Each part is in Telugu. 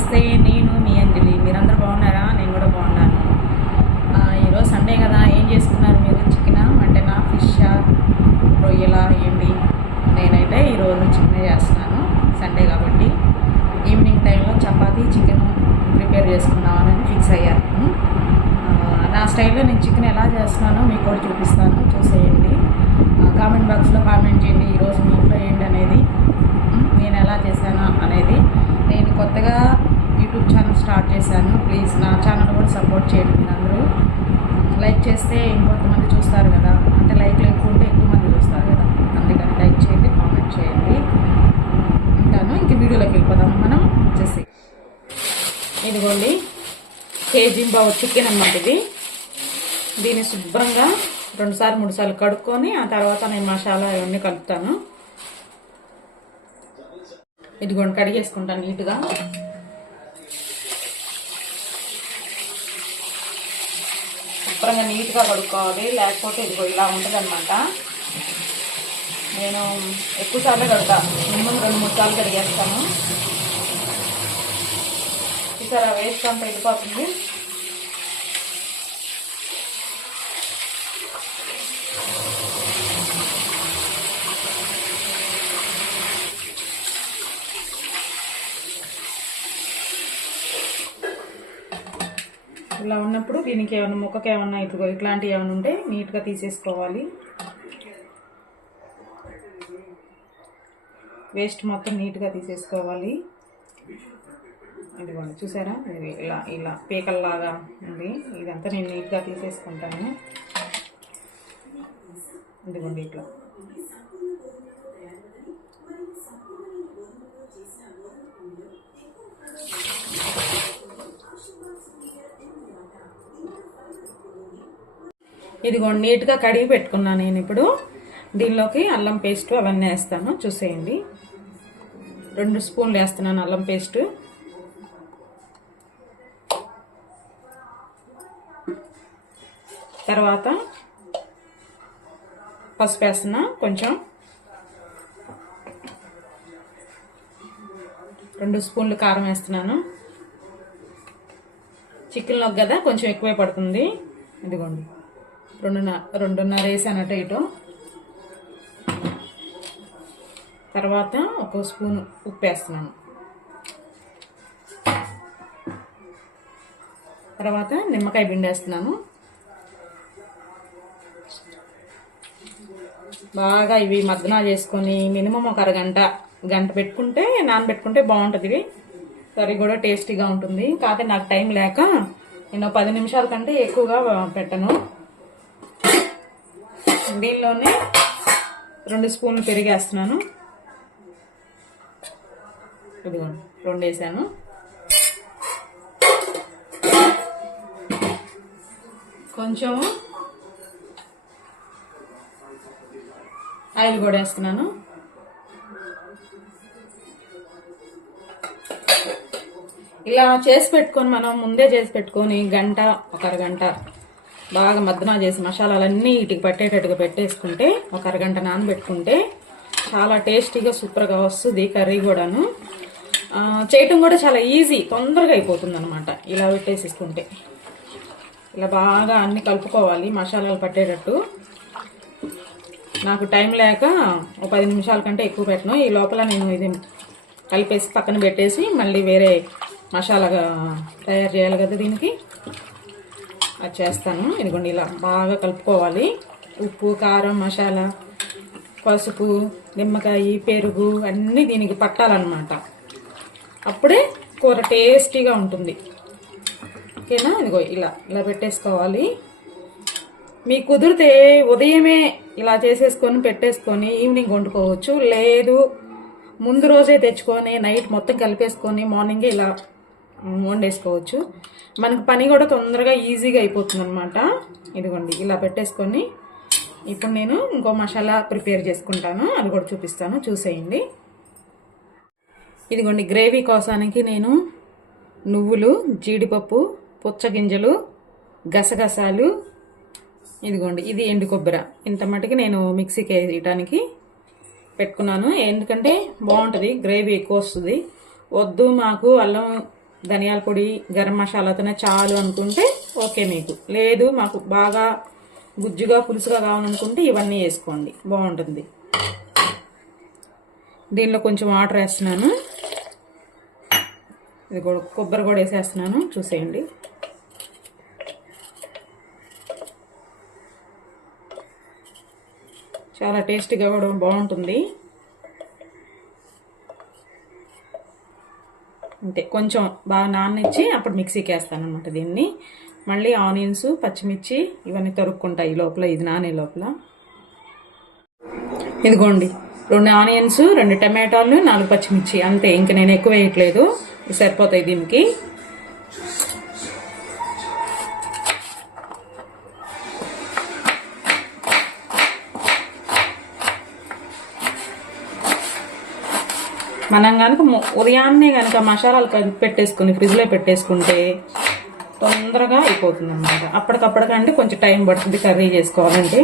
నమస్తే, నేను మీ అంజలి. మీరందరూ బాగున్నారా? నేను కూడా బాగున్నాను. ఈరోజు సండే కదా, ఏం చేసుకున్నారు మీరు? చికెనా, మటనా, ఫిషా, రొయ్యలా ఏంటి? నేనైతే ఈరోజు చికెన్ చేస్తున్నాను, సండే కాబట్టి. ఈవినింగ్ టైంలో చపాతీ చికెన్ ప్రిపేర్ చేసుకుందామని ఫిక్స్ అయ్యాను. నా స్టైల్లో నేను చికెన్ ఎలా చేస్తున్నానో మీకు కూడా చూపిస్తాను, చూసేయండి. కామెంట్ బాక్స్లో కామెంట్ చేయండి ఈరోజు మీ ఇంట్లో ఏంటి అనేది, నేను ఎలా చేశాను అనేది. నేను కొత్తగా యూట్యూబ్ ఛానల్ స్టార్ట్ చేశాను. ప్లీజ్ నా ఛానల్ కూడా సపోర్ట్ చేయండి. మీరు అందరూ లైక్ చేస్తే ఇంకొంతమంది చూస్తారు కదా, అంటే లైక్లు ఎక్కువ ఉంటే ఎక్కువ మంది చూస్తారు కదా, అందుకని లైక్ చేయండి, కామెంట్ చేయండి. ఉంటాను. ఇంక వీడియోలోకి వెళ్ళిపోదాం మనం. వచ్చేసి ఇదిగోండి, కేజీ బావు చికెన్ అన్నమాట ఇది. దీన్ని శుభ్రంగా 2-3 సార్లు కడుక్కొని ఆ తర్వాత నేను మసాలా ఇవన్నీ కలుపుతాను. ఇదిగోండి, కడిగేసుకుంటాను నీట్గా. శుభ్రంగా నీట్గా కడుక్కోవాలి, లేకపోతే ఇదిగో ఇలా ఉంటుంది అనమాట. నేను ఎక్కువ సార్లు కడుగుతా, మినిమం 2-3 సార్లు కడిగేస్తాను. చూసారా, వేస్ట్ అంతా వెళ్ళిపోతుంది. ఇలా ఉన్నప్పుడు దీనికి ఏమైనా ముక్కకి ఏమన్నా ఇట్లాంటివి ఏమైనా ఉంటే నీట్గా తీసేసుకోవాలి. వేస్ట్ మొత్తం నీట్గా తీసేసుకోవాలి. ఇదిగోండి, చూసారా, ఇది ఇలా ఇలా పీకల్లాగా ఉంది. ఇదంతా నేను నీట్గా తీసేసుకుంటాను. ఇదిగోండి, ఇట్లా. ఇదిగోండి, నీట్గా కడిగి పెట్టుకున్నాను నేను. ఇప్పుడు దీనిలోకి అల్లం పేస్ట్ అవన్నీ వేస్తాను, చూసేయండి. 2 స్పూన్లు వేస్తున్నాను అల్లం పేస్ట్. తర్వాత పసుపు వేస్తున్నా కొంచెం. 2 స్పూన్లు కారం వేస్తున్నాను. చికెన్లోకి కదా కొంచెం ఎక్కువే పడుతుంది. ఇదిగోండి, 2.5 వేసాను అటు ఇటు. తర్వాత 1 స్పూన్ ఉప్పు వేస్తున్నాను. తర్వాత నిమ్మకాయ పిండేస్తున్నాను. బాగా ఇవి మద్దనా చేసుకొని మినిమం ఒక గంట పెట్టుకుంటే, నానబెట్టుకుంటే బాగుంటుంది. ఇవి కర్రీ కూడా టేస్టీగా ఉంటుంది. కాకపోతే నాకు టైం లేక నేను 10 నిమిషాల కంటే ఎక్కువగా పెట్టను. దీనిలోనే 2 స్పూన్లు పెరిగేస్తున్నాను. ఇదిగోండి, 2 వేసాను. కొంచెం ఆయిల్ కూడా వేస్తున్నాను. ఇలా చేసి పెట్టుకొని, మనం ముందే చేసి పెట్టుకొని ఒక అరగంట బాగా మద్దనా చేసి మసాలాలన్నీ వీటికి పట్టేటట్టుగా పెట్టేసుకుంటే, ఒక అరగంట నానబెట్టుకుంటే చాలా టేస్టీగా సూపర్గా వస్తుంది కర్రీ కూడాను. చేయటం కూడా చాలా ఈజీ, తొందరగా అయిపోతుంది అనమాట. ఇలా పెట్టేసుకుంటే ఇలా బాగా అన్ని కలుపుకోవాలి, మసాలాలు పట్టేటట్టు. నాకు టైం లేక ఒక 10 నిమిషాల కంటే ఎక్కువ పెట్టను. ఈ లోపల నేను ఇది కలిపేసి పక్కన పెట్టేసి మళ్ళీ వేరే మసాలాగా తయారు చేయాలి కదా దీనికి, అది చేస్తాను. ఇదిగోండి, ఇలా బాగా కలుపుకోవాలి. ఉప్పు, కారం, మసాలా, పసుపు, నిమ్మకాయ, పెరుగు అన్నీ దీనికి పట్టాలన్నమాట. అప్పుడే కూర టేస్టీగా ఉంటుంది. ఓకేనా? ఇదిగో ఇలా పెట్టేసుకోవాలి. మీకు కుదిరితే ఉదయమే ఇలా చేసేసుకొని పెట్టేసుకొని ఈవినింగ్ వండుకోవచ్చు. లేదు ముందు రోజే తెచ్చుకొని నైట్ మొత్తం కలిపేసుకొని మార్నింగే ఇలా వండేసుకోవచ్చు. మనకు పని కూడా తొందరగా ఈజీగా అయిపోతుంది అనమాట. ఇదిగోండి, ఇలా పెట్టేసుకొని ఇప్పుడు నేను ఇంకో మసాలా ప్రిపేర్ చేసుకుంటాను, అది కూడా చూపిస్తాను, చూసేయండి. ఇదిగోండి, గ్రేవీ కోసానికి నేను నువ్వులు, జీడిపప్పు, పుచ్చగింజలు, గసగసాలు, ఇదిగోండి ఇది ఎండు కొబ్బరి, ఇంత మటుకు నేను మిక్సీకి వేయడానికి పెట్టుకున్నాను. ఎందుకంటే బాగుంటుంది, గ్రేవీ ఎక్కువ వస్తుంది. వద్దు మాకు అల్లం ధనియాల పొడి గరం మసాలాతోనే చాలు అనుకుంటే ఓకే, మీకు లేదు మాకు బాగా గుజ్జుగా పులుసుగా కావాలనుకుంటే ఇవన్నీ వేసుకోండి, బాగుంటుంది. దీనిలో కొంచెం వాటర్ వేస్తున్నాను, ఇది కూడా కొబ్బరి కూడా వేసేస్తున్నాను, చూసేయండి. చాలా టేస్టీగా కూడా బాగుంటుంది. అంతే, కొంచెం బాగా నాననిచ్చి అప్పుడు మిక్సీకి వేస్తాను అనమాట. దీన్ని మళ్ళీ ఆనియన్స్ పచ్చిమిర్చి ఇవన్నీ తరుక్కుంటాయి ఈ లోపల, ఇది నానే లోపల. ఇదిగోండి 2 ఆనియన్స్, 2 టమాటాలు, 4 పచ్చిమిర్చి, అంతే. ఇంక నేను ఎక్కువ వేయట్లేదు, సరిపోతాయి దీనికి. మనం కనుక ఉదయాన్నే కనుక మసాలాలు పెట్టేసుకుని ఫ్రిడ్జ్లో పెట్టేసుకుంటే తొందరగా అయిపోతుంది అన్నమాట. అప్పటికప్పటికంటే కొంచెం టైం పడుతుంది కర్రీ చేసుకోవాలంటే.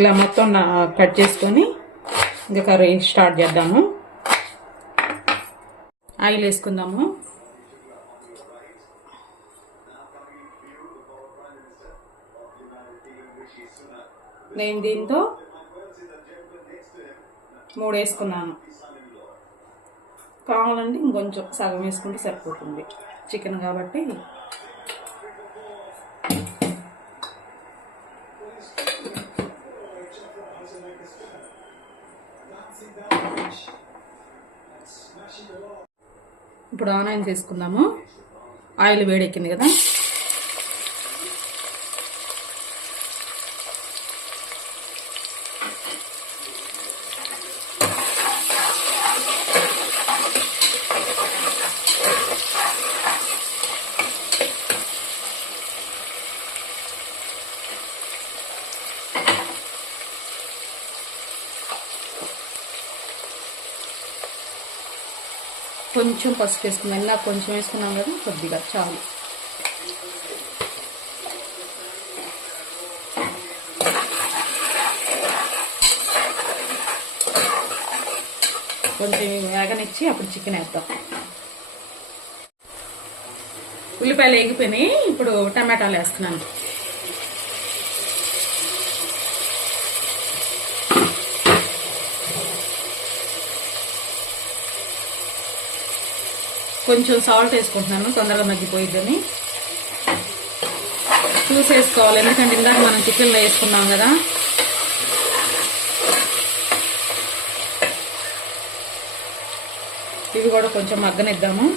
ఇలా మొత్తం కట్ చేసుకొని ఇంకా కర్రీ స్టార్ట్ చేద్దాము. ఆయిల్ వేసుకుందాము. నేను దీంతో 3 వేసుకున్నాను, కావాలంటే ఇంకొంచెం సగం వేసుకుంటే సరిపోతుంది, చికెన్ కాబట్టి. ఇప్పుడు ఆనియన్స్ వేసుకుందాము. ఆయిల్ వేడెక్కింది కదా, కొంచెం పసుపు వేసుకున్నాం. ఇందాక కొంచెం వేసుకున్నాం కదా, కొద్దిగా చాలు. కొంచెం వేగనిచ్చి అప్పుడు చికెన్ వేద్దాం. ఉల్లిపాయలు వేగిపోయినాయి, ఇప్పుడు టమాటాలు వేస్తున్నాను. కొంచెం సాల్ట్ వేసుకుంటున్నాను, తొందరగా మగ్గిపోయిద్దని. చూసి వేసుకోవాలి, ఎందుకంటే ఇందాక మనం చికెన్లో వేసుకున్నాం కదా. ఇవి కూడా కొంచెం మగ్గనిద్దాము.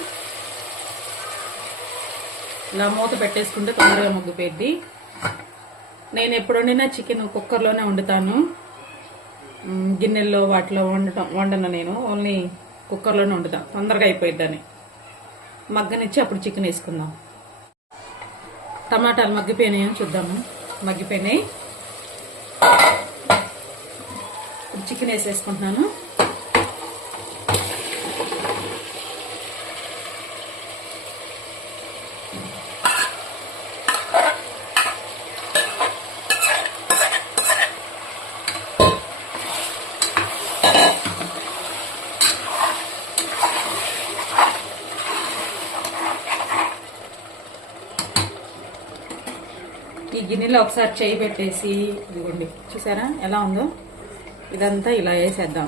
ఇలా మూత పెట్టేసుకుంటే తొందరగా మగ్గిపోయిద్ది. నేను ఎప్పుడు వండినా చికెన్ కుక్కర్లోనే వండుతాను, గిన్నెల్లో వాటిలో వండను. నేను ఓన్లీ కుక్కర్లోనే వండుతాను, తొందరగా అయిపోయిద్దని. మగ్గనిచ్చి అప్పుడు చికెన్ వేసుకుందాం. టమాటాలు మగ్గిపోయినాయో చూద్దాము. మగ్గిపోయినాయి, ఇప్పుడు చికెన్ వేసేసుకుంటున్నాను. ఈ గిన్నెలో ఒకసారి చేయి పెట్టేసి, ఇదిగోండి చూసారా ఎలా ఉందో, ఇదంతా ఇలా వేసేద్దాం.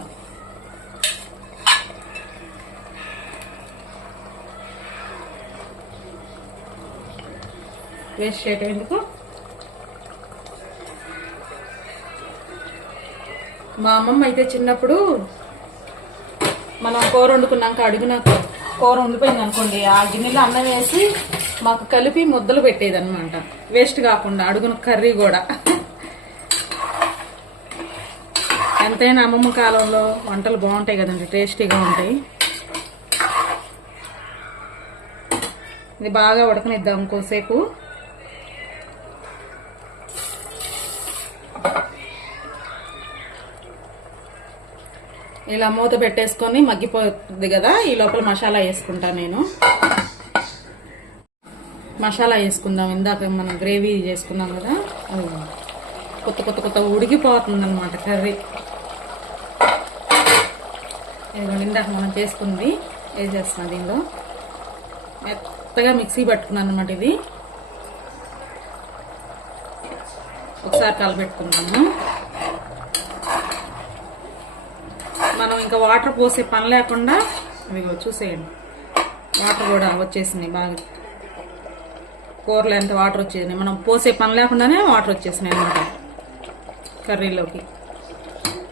వేస్ట్ చేయటం ఎందుకు. మా అమ్మమ్మ అయితే చిన్నప్పుడు మనం కూర వండుకున్నాక అడుగున కూర ఉండిపోయింది అనుకోండి, ఆ గిన్నెలో అన్నం వేసి మాకు కలిపి ముద్దలు పెట్టేది అనమాట, వేస్ట్ కాకుండా. అడుగున కర్రీ కూడా. ఎంతైనా అమ్మమ్మ కాలంలో వంటలు బాగుంటాయి కదండి, టేస్టీగా ఉంటాయి. ఇది బాగా ఉడకనిద్దాం ఇంకోసేపు. ఇలా మూత పెట్టేసుకొని మగ్గిపోతుంది కదా, ఈ లోపల మసాలా వేసుకుంటాను నేను. మసాలా వేసుకుందాం. ఇందాక మనం గ్రేవీ చేసుకున్నాం కదా, అది కొత్త ఉడికిపోతుంది అనమాట కర్రీ. ఇదిగోండి ఇందాక మనం చేసుకుంది వేసేస్తున్నాం. దీనిలో మెత్తగా మిక్సీ పట్టుకున్నాను అనమాట. ఇది ఒకసారి కలపెట్టుకుందాము. మనం ఇంకా వాటర్ పోసే పని లేకుండా, ఇదిగో చూసేయండి వాటర్ కూడా వచ్చేసినాయి. బాగా కూరలో ఎంత వాటర్ వచ్చేసినాయి, మనం పోసే పని లేకుండానే వాటర్ వచ్చేసినాయి అనమాట కర్రీలోకి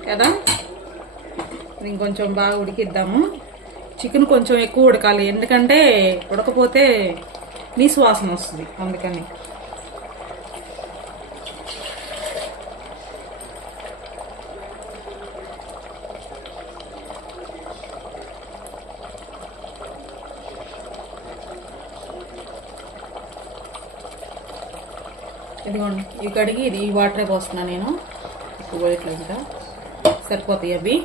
కదా. ఇంకొంచెం బాగా ఉడికిద్దాము. చికెన్ కొంచెం ఎక్కువ ఉడకాలి, ఎందుకంటే ఉడకపోతే నీసు వాసన వస్తుంది, అందుకని. ఇదిగోండి ఈ కడిగి ఇది ఈ వాటరే పోస్తున్నా నేను. ఇప్పుడు పోయట్లేదు, ఇంకా సరిపోతాయి అవి.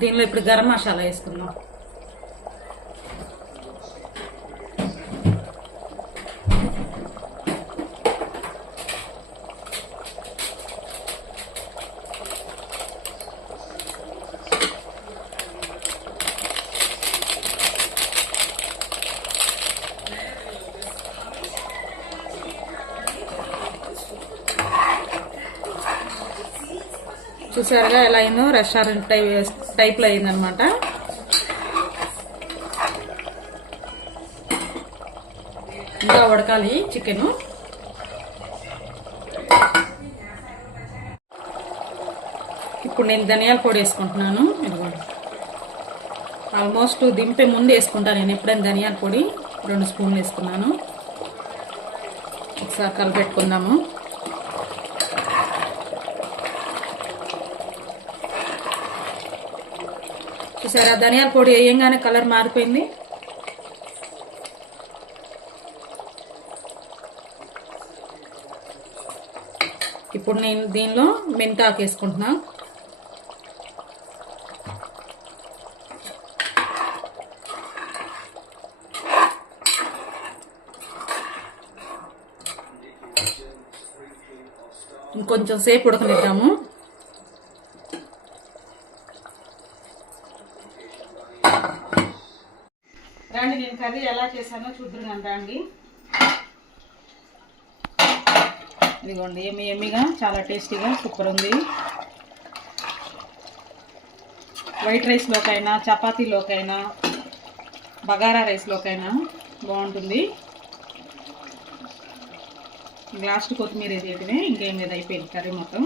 దీనిలో ఇప్పుడు గరం మసాలా వేసుకుందాం. చూసారుగా ఎలా అయిందో, రెస్టారెంట్ టైప్లో అయిందనమాట. ఇంకా ఉడకాలి చికెను. ఇప్పుడు నేను ధనియాల పొడి వేసుకుంటున్నాను. ఇదిగోండి ఆల్మోస్ట్ దింపే ముందు వేసుకుంటాను నేను ఎప్పుడైనా ధనియాల పొడి. 2 స్పూన్లు వేసుకున్నాను. ఒకసారి కలిపెట్టుకుందాము. చూసారా ధనియాల పొడి వేయంగానే కలర్ మారిపోయింది. ఇప్పుడు నేను దీనిలో మెంతాకు వేసుకుంటున్నా. ఇంకొంచెం సేపు ఉడకనిద్దాము. రండి నేను కర్రీ ఎలా చేశానో చూద్దాం రండి. ఇదిగోండి ఎమ్మిగా చాలా టేస్టీగా సూపర్ ఉంది. వైట్ రైస్లోకైనా, చపాతీలోకైనా, బగారా రైస్లోకైనా బాగుంటుంది. లాస్ట్ కొత్తిమీర వేసేటివే, ఇంకేం లేదు, అయిపోయింది కర్రీ మొత్తం.